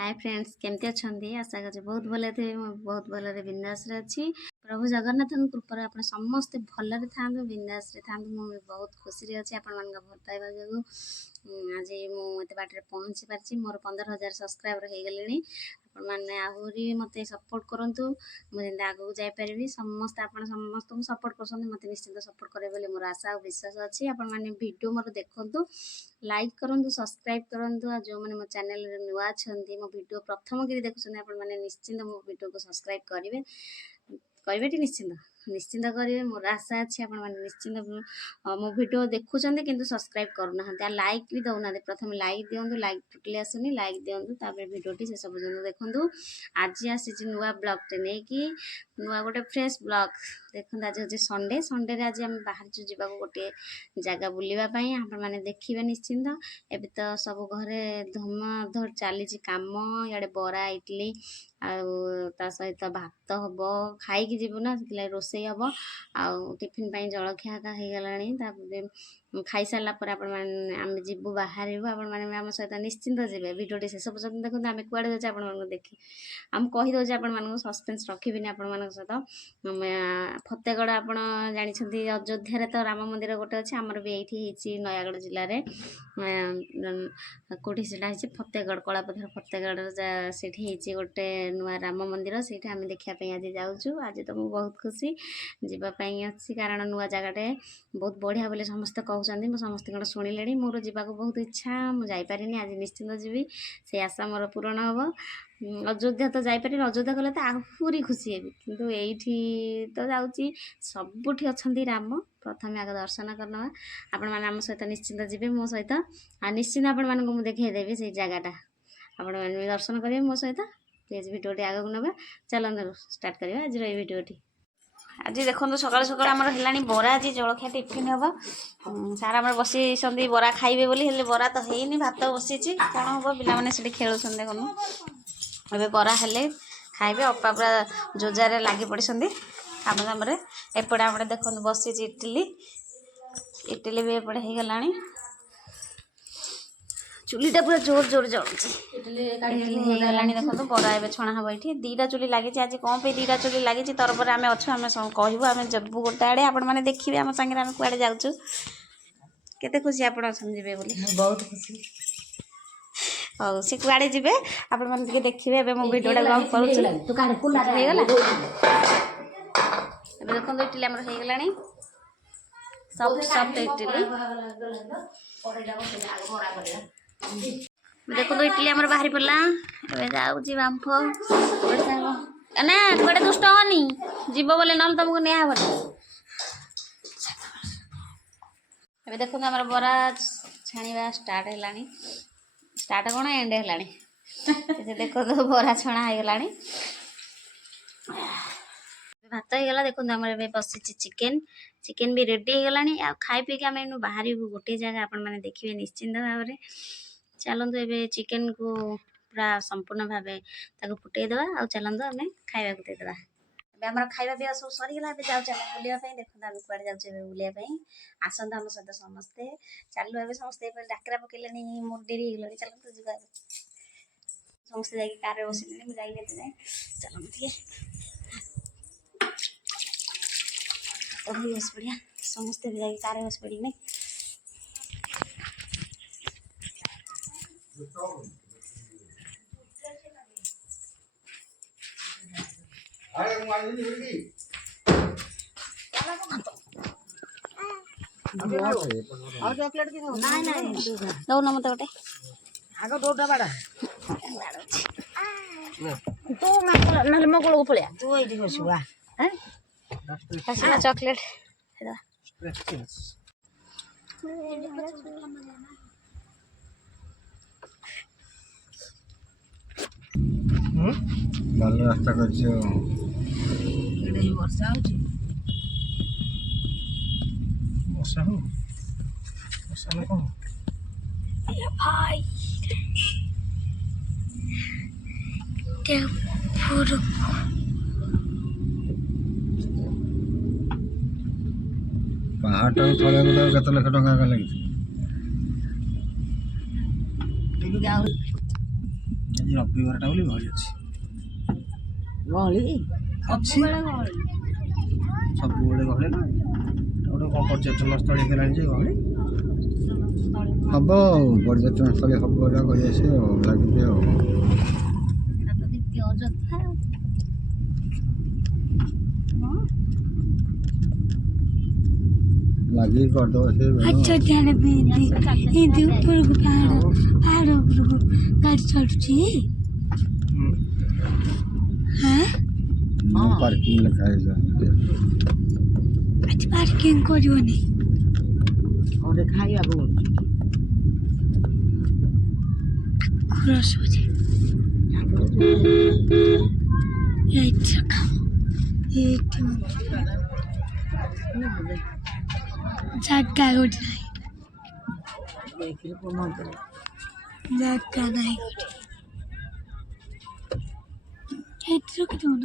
Hi friends केमती अच्छे आशा कर बहुत भले थे बहुत भल बिंदास अच्छी प्रभु जगन्नाथ कृपा आप समस्ते भलरे था बिंदास था मुझे बहुत खुशी अच्छी आपण मान भल पाइबा जो आज मुझे बाटे पहुँची पार्टी मोर 15,000 सब्सक्राइबर हो गले आपण मैंने आहरी मत सपोर्ट करूँ मुझे आगू जापरि समस्त आप समस्त को सपोर्ट कर मत निश्चिंत सपोर्ट करेंगे मोर आशा और विश्वास अच्छी आपण मैंने वीडियो मोर देखु लाइक करूँ सब्सक्राइब करूँ जो मैंने मो चैनल नुआ अच्छा मो वीडियो प्रथम कि देखुं आप निश्चिंत मो वीडियो को सब्सक्राइब करेंगे करेंगे निश्चिंत निश्चिंत करेंगे मोर आशा अच्छी आप निश्चिंत मो वीडियो देखुं कि सब्सक्राइब करूना लाइक भी दौना प्रथम लाइक दिंतु लाइक टोटली आसुनी लाइक दिंतु वीडियोटी शेष पर्यटन देखूँ आज आसी नुआ ब्लॉगटे नहीं कि नुआ गोटे फ्रेश ब्लॉग देखते आज हूँ संडे संडे आज आम बाहर जावा गोटे जगह बुलवाई आप मैंने देखिए निश्चिंत एबे तो सब घरे धमाधड़ चली कम इे बरा इडली आ सहित भात हम खाई जीवु ना से रोसे हम आउ टिफिन जलखिया हो गला खाई सारा आम जीवु बाहर आम सहित निश्चिंत जी भिडियो शेष पर्यटन देखते आम कड़े जाचे आप देखी आम कहीदे आप सस्पेन्स रखी आपण सहित फतेगड़ आप जानते अयोध्या तो राम मंदिर गोटे अच्छे आमर भी ये नयागढ़ जिले में कौटी से फतेगड़ कलापथर फतेगढ़ से गोटे नुआ राम मंदिर से आम देखापी आज जाऊँ आज तो मुझे बहुत खुशी जीवाई अच्छी कारण नुआ जगटे बहुत बढ़िया बोले समस्ते कहते मुझे समस्त शुणिले मोर जावाक बहुत इच्छा मुझे आज निश्चिंत जीवी से आशा मोर पूरण हम अयोध्या तो जापारे अयोध्या गले तो आहरी खुशी हेबी किंतु एठी तो जाऊँगी सबुठी अच्छा राम प्रथम आगे दर्शन करना आपण मैंने आम सहित निश्चिंत जी मो सहित आ निश्चिंत आपण मानक देखदेवी से जगटा आपण मैंने दर्शन करेंगे मो सहित प्लीज भिडियोटी आगे नवा चलते स्टार्ट करिया आज भिडियोटी आज देखो सकाल सकाल आमर है बरा आज जलखिया टिफिन हम सार आम बसी बरा खाइबे बोली बरा तो है भात बसी कौन हम पिला से खेलुं देखो ए बरा हेले खाइबे अपा पूरा जोजार लगी पड़ी काम दाम एपटे आप देखो बसी इटली इटली भी एपटे हो गला चुलीटा पूरा जोर जोर जलुची देखो बरा ए छणा हम ये दीटा चुली लगी आज कौन पे दीटा चुली लगी तर पर आम अच्छु आम कहूँ आम जबू गोटे आड़े आपने देखिए आम सागर आम कड़े जाऊँ केते खुशी आप बहुत खुशी हाँ सी कुआड़े जी आप देखिए मो भिडियोटा लॉन्ग करूँगा देखो इटली आम हो गला सफ्ट सफ्ट इटली देखो इटली आम बाहरी पड़ा जाऊँगी बांफ ना कड़े दुष्ट हनी जीव बोले ना तुमको निहब ए देखो आम बरा छाणा स्टार्ट है स्टार्ट कौन एंड है देखो तो बरा छणा हो गला भात हो गला देखो आम बसी चिकेन चिकेन भी रेडी हो गला आ खाई पी आम बाहर गोटे जगह आप देखिए निश्चिंत भाव में चलतु ए चिकेन को पूरा संपूर्ण भाव फुटेदवा आ चलतु आम खावा देदेवा आम खावा पीवा सब सरीगला जाऊँ बुलाई देखो आम कड़े जाऊँ बुलाई आसतु आम सहित समस्ते चलू ए समस्ते डाकरा पकड़े मोर डेरी हो चलते जा समस्ते जा कार बसले जाए चलते बस पड़ा समस्ते भी जा कार बस पड़ी नहीं दौन मत गोटे आग दौड़ा बाड़ा तू ना मो को पड़िया तू ये बसुआ चॉकलेट ଭଲ ରାସ୍ତା କରିଛି ବର୍ଷା ହଉଛି ବର୍ଷା ହଉ ବର୍ଷା ହେଲେ କ'ଣ ଭାଇ ପାହାଡ଼ଟା ତଳେ ଗଲେ କେତେ ଲକ୍ଷ ଟଙ୍କା ଲାଗିଛି ଆଜି ରବିବାରଟା ବୋଲି ଗହଳି ଅଛି। ଗହଳି ଅଛି ସବୁବେଳେ ଗହଳି। ସବୁବେଳେ ଗହଳି ନା ଗୋଟେ କ'ଣ ପର୍ଯ୍ୟଟନ ସ୍ଥଳୀ ହେଲାଣି ଯେ ଗହଳି ହବ ଆଉ ପର୍ଯ୍ୟଟନ ସ୍ଥଳୀ ହବ ଏଇଟା କହି ଆସିବେ ଆଉ ଲାଗିବେ ଆଉ ଏଟା ତ ଦ୍ୱିତୀୟ ଅଯୋଧ୍ୟା। ଲାଗିକି କରିଦେବ ସେ ଅଯୋଧ୍ୟାରେ ବି ଏମିତି ଉପରକୁ ପାହାଡ଼ ଉପରକୁ ଗାଡ଼ି ଚଢୁଛି। ପାର୍କିଂ ଲେଖା ହେଇଛି। ଆଜି ପାର୍କିଂ କରିବନି ଗୋଟେ ଖାଇବାକୁ ରସୁଛି ଏଇଠି ଖାଅ ଏଇଠି ଜାଗା ଗୋଟେ ନାହିଁ ଜାଗା ନାହିଁ ଗୋଟେ ଏଇଠି ରଖିଦଉନ।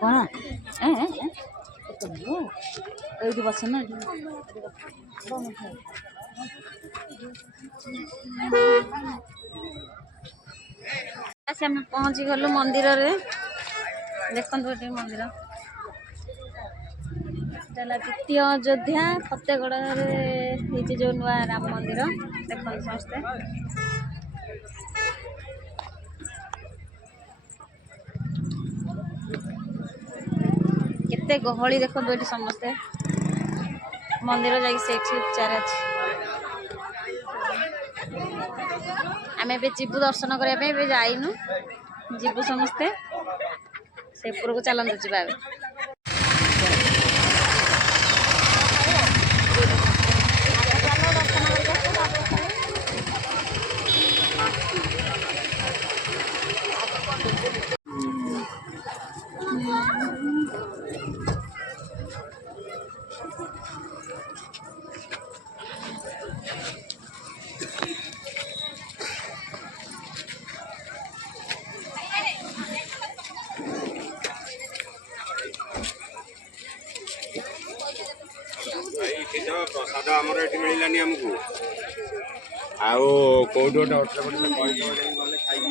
କ'ଣ ଏଇଠି ବସ ନା ଆମେ ପହଞ୍ଚି ଗଲୁ ମନ୍ଦିରରେ। ଦେଖନ୍ତୁ ଏଠି ମନ୍ଦିର ହେଲା ଦ୍ୱିତୀୟ ଅଯୋଧ୍ୟା ଫତେଗଡ଼ରେ ହେଇଛି ଯେଉଁ ନୂଆ ରାମ ମନ୍ଦିର। ଦେଖନ୍ତୁ ସମସ୍ତେ କେତେ ଗହଳି ଦେଖନ୍ତୁ ଏଠି ସମସ୍ତେ ମନ୍ଦିର ଯାଇକି ସେଇଠି ଉପଚାର ଅଛି। ଆମେ ଏବେ ଯିବୁ ଦର୍ଶନ କରିବା ପାଇଁ, ଏବେ ଯାଇନୁ, ଯିବୁ ସମସ୍ତେ ସେ ଉପରକୁ ଚାଲନ୍ତୁ ଯିବା ଏବେ। ପ୍ରସାଦ ଆମର ଏଠି ମିଳିଲାନି ଆମକୁ, ଆଉ କୋଉଠି ଗୋଟେ ଅଟୋ ପଟେ କହିଦେବ ଗଲେ ଖାଇକି।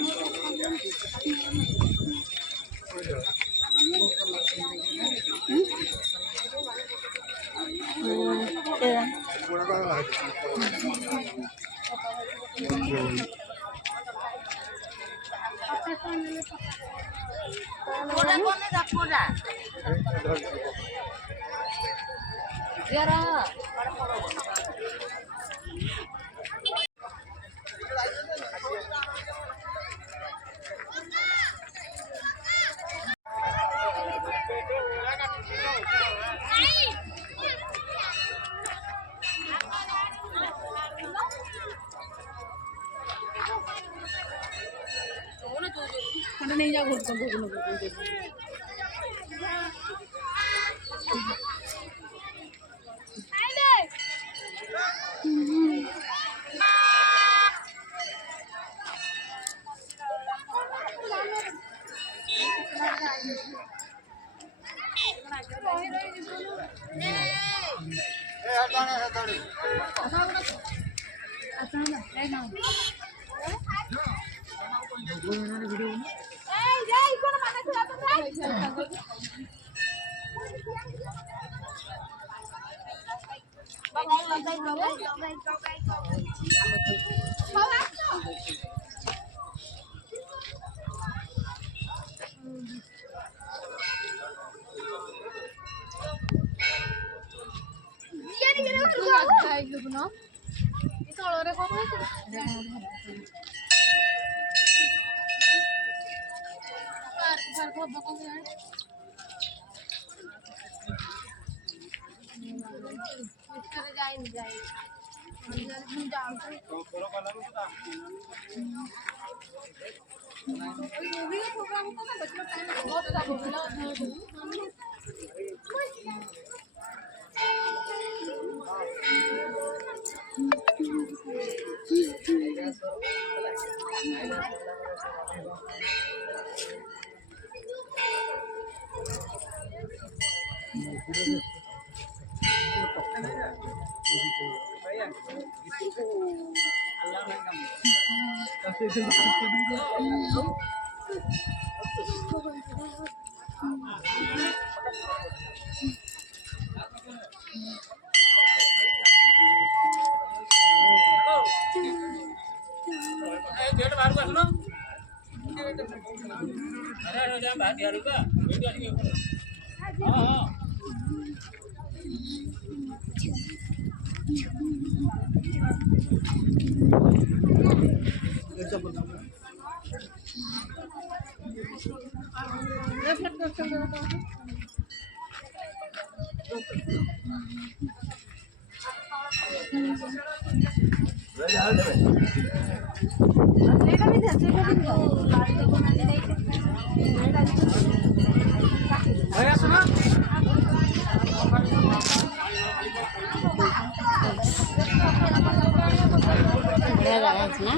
ବଢ଼ିଆ ଜାଗା ଅଛି ନା।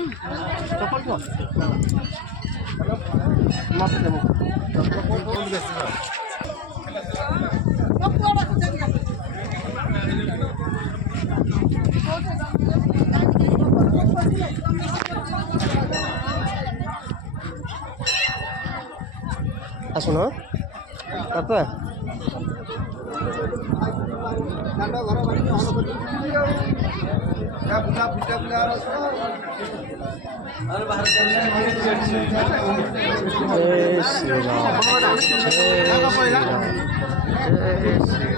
ଆସୁନ ବାପା जय श्री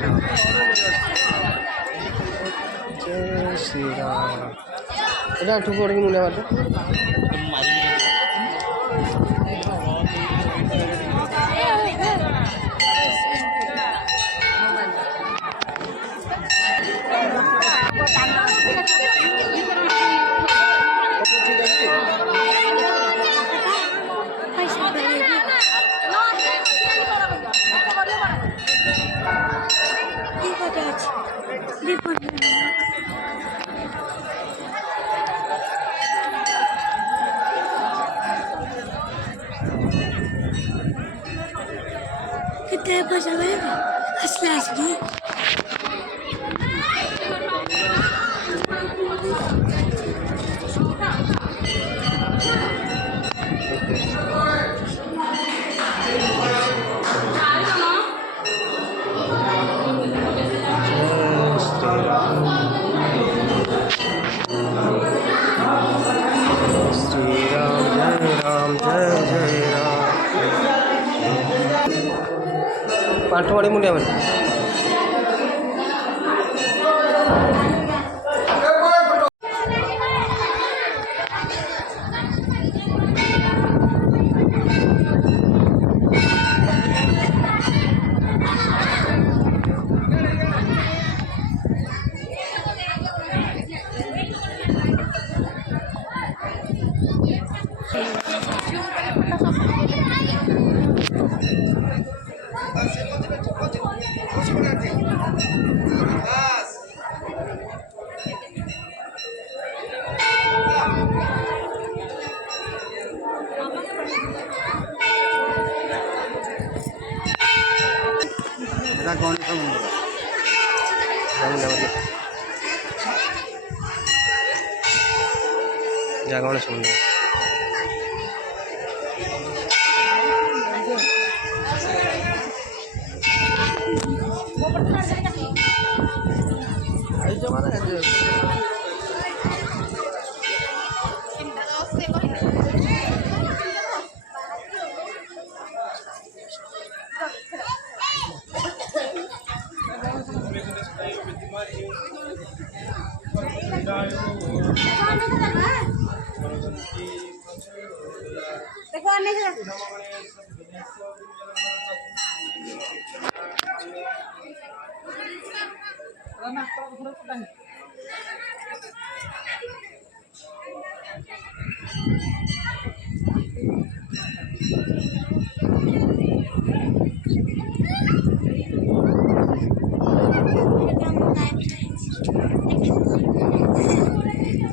राम जय श्री राम ଏଇଟା ଆଣ୍ଠୁ ପଡ଼ିକି ମୁଣ୍ଡିଆ ମାରିଦେ। कितने पैसा लगेगा असला असली पाठवाड़ी मुंडिया में जागरण सुन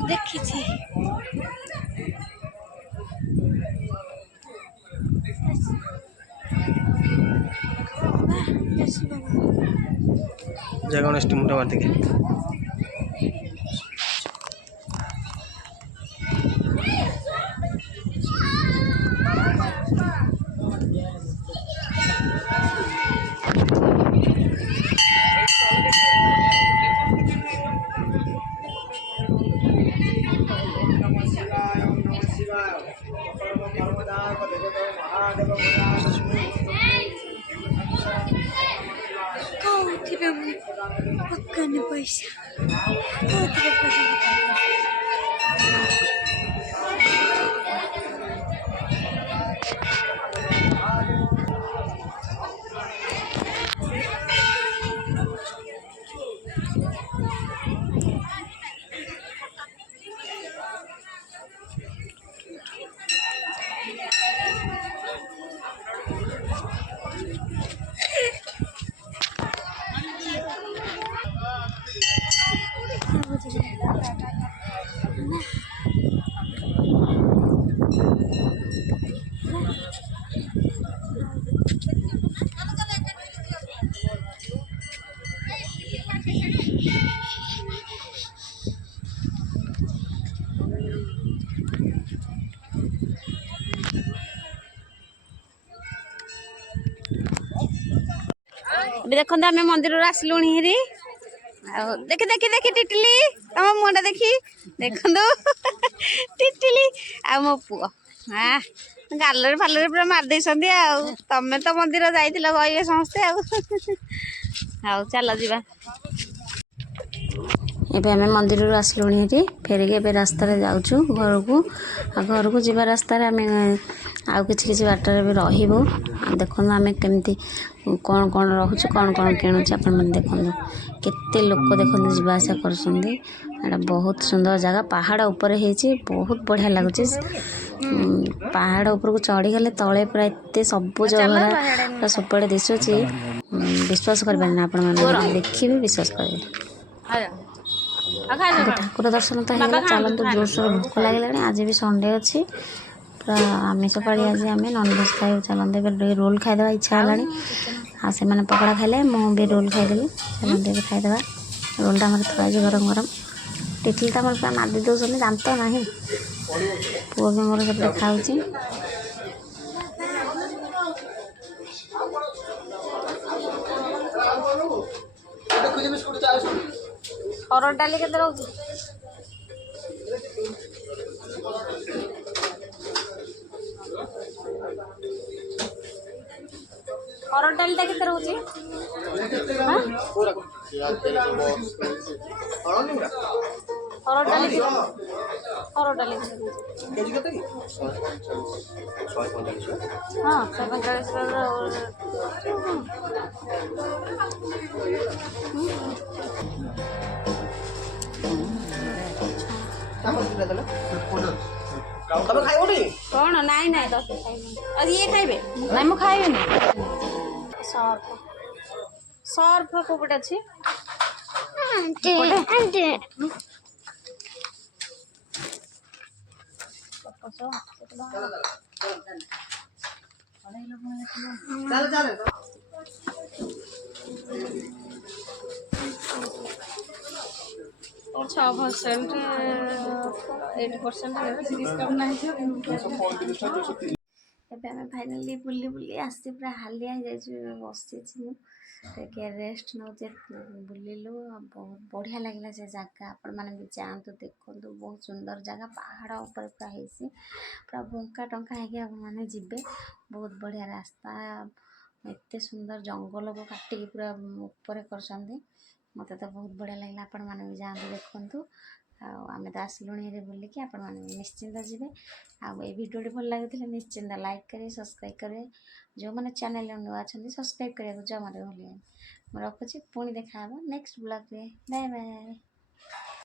देखिए जगह मुंडा मार କୋଉଥିରେ ମୁଁ ପକାନି ପଇସା କୋଉଥିରେ ପଇସା ଏବେ ଦେଖନ୍ତୁ ଆମେ ମନ୍ଦିରରୁ ଆସିଲୁଣି ହେରି ଆଉ ଦେଖି ଦେଖି ଦେଖି ଟିଟିଲି ତମ ମୁହଁଟା ଦେଖି ଦେଖନ୍ତୁ ଟିଟିଲି ଆଉ ମୋ ପୁଅ ଗାଲରେ ଫାଲରେ ପୁରା ମାରିଦେଇଛନ୍ତି ଆଉ ତମେ ତ ମନ୍ଦିର ଯାଇଥିଲ କହିବେ ସମସ୍ତେ ଆଉ ଆଉ ଚାଲ ଯିବା ଏବେ ଆମେ ମନ୍ଦିରରୁ ଆସିଲୁଣି ହେରି ଫେରିକି ଏବେ ରାସ୍ତାରେ ଯାଉଛୁ ଘରକୁ ଆଉ ଘରକୁ ଯିବା ରାସ୍ତାରେ ଆମେ ଆଉ କିଛି କିଛି ବାଟରେ ବି ରହିବୁ ଆଉ ଦେଖନ୍ତୁ ଆମେ କେମିତି କ'ଣ କ'ଣ ରହୁଛୁ କ'ଣ କ'ଣ କିଣୁଛୁ ଆପଣମାନେ ଦେଖନ୍ତୁ କେତେ ଲୋକ ଦେଖନ୍ତୁ ଯିବା ଆସିବା କରୁଛନ୍ତି ଏଇଟା ବହୁତ ସୁନ୍ଦର ଜାଗା ପାହାଡ଼ ଉପରେ ହେଇଛି ବହୁତ ବଢ଼ିଆ ଲାଗୁଛି ପାହାଡ଼ ଉପରକୁ ଚଢ଼ିଗଲେ ତଳେ ପୁରା ଏତେ ସବୁଜ ଭରା ପୁରା ସବୁଆଡ଼େ ଦିଶୁଛି ବିଶ୍ୱାସ କରିପାରିବେନି ଆପଣମାନେ ଦେଖିବେ ବିଶ୍ୱାସ କରିବେ ଠାକୁର ଦର୍ଶନ ତ ହେଇଗଲା ଚାଲନ୍ତୁ ଜୋରସୋର ଭୋକ ଲାଗିଲାଣି ଆଜି ବି ସଣ୍ଡେ ଅଛି ପୁରା ଆମିଷ ପାଳି ଆଜି ଆମେ ନନଭେଜ୍ ଖାଇବୁ ଚାଲନ୍ତୁ ଏବେ ରୋଲ୍ ଖାଇଦେବା ଇଚ୍ଛା ହେଲାଣି ଆଉ ସେମାନେ ପକୋଡ଼ା ଖାଇଲେ ମୁଁ ବି ରୋଲ୍ ଖାଇଦେଲି ଚାଲନ୍ତୁ ଏବେ ଖାଇଦେବା ରୋଲ୍ଟା ଆମର ଥୁଆ ହେଇଛି ଗରମ ଗରମ ଟିଟିଲି ତ ଆମର ପୁରା ମାଦି ଦେଉଛନ୍ତି ଦାନ୍ତ ନାହିଁ ପୁଅ ବି ମୋର ସେପଟେ ଖାଉଛି ହରଡ଼ ଡାଲି କେତେ ରହୁଛି ହରଡ଼ ଡାଲିଟା କେତେ ରହୁଛି ହରଡ଼ ଡାଲି ହରଡ଼ ଡାଲି ହଁ 145 କ'ଣ ନାଇଁ ନାଇଁ ଆଉ ଇଏ ଖାଇବେ ନାଇଁ ମୁଁ ଖାଇବିନି ସର୍ଫ କୋଉ ପଟେ ଅଛି और 6% 8% ଏବେ ଆମେ ଫାଇନାଲି ବୁଲି ବୁଲି ଆସି ପୁରା ହାଲିଆ ହେଇଯାଇଛୁ ଏବେ ବସିଛି ମୁଁ ଟିକେ ରେଷ୍ଟ ନେଉଛି ବୁଲିଲୁ ବହୁତ ବଢ଼ିଆ ଲାଗିଲା ସେ ଜାଗା ଆପଣମାନେ ବି ଯାଆନ୍ତୁ ଦେଖନ୍ତୁ ବହୁତ ସୁନ୍ଦର ଜାଗା ପାହାଡ଼ ଉପରେ ପୁରା ହେଇଛି ପୁରା ବଙ୍କା ଟଙ୍କା ହେଇକି ଆପଣମାନେ ଯିବେ ବହୁତ ବଢ଼ିଆ ରାସ୍ତା ଏତେ ସୁନ୍ଦର ଜଙ୍ଗଲକୁ କାଟିକି ପୁରା ଉପରେ କରିଛନ୍ତି ମୋତେ ତ ବହୁତ ବଢ଼ିଆ ଲାଗିଲା ଆପଣମାନେ ବି ଯାଆନ୍ତୁ ଦେଖନ୍ତୁ ଆଉ ଆମେ ତ ଆସିଲୁଣି ହେରି ବୁଲିକି ଆପଣମାନେ ନିଶ୍ଚିନ୍ତ ଯିବେ ଆଉ ଏଇ ଭିଡ଼ିଓଟି ଭଲ ଲାଗୁଥିଲେ ନିଶ୍ଚିନ୍ତ ଲାଇକ୍ କରିବେ ସବସ୍କ୍ରାଇବ୍ କରିବେ ଯେଉଁମାନେ ଚ୍ୟାନେଲରେ ନୂଆ ଅଛନ୍ତି ସବସ୍କ୍ରାଇବ୍ କରିବାକୁ ଜମାରେ ଭୁଲିବେନି ମୁଁ ରଖୁଛି ପୁଣି ଦେଖା ହେବ ନେକ୍ସଟ ବ୍ଲଗ୍ରେ ବାଏ ବାଏ।